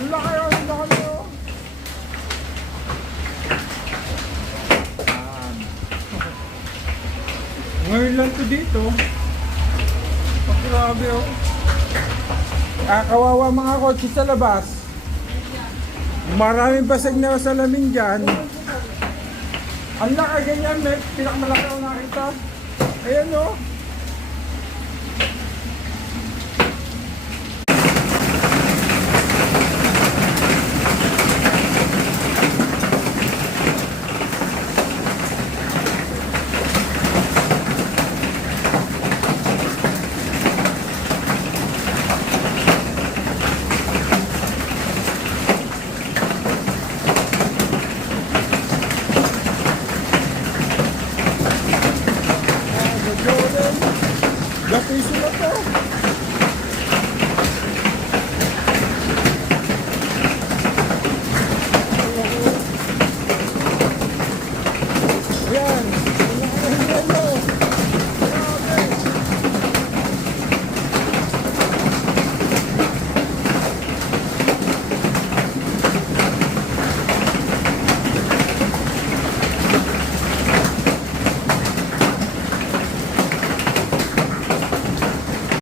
Ang laki oh, ang laki oh. Yan. Ngayon lang to dito. Oh, grabe oh. Kawawa mga kotse sa labas. Maraming basag na salamin dyan. Ang laki ganyan, may pinakamalaki ako nakita. Ayan o. Gapiso na to.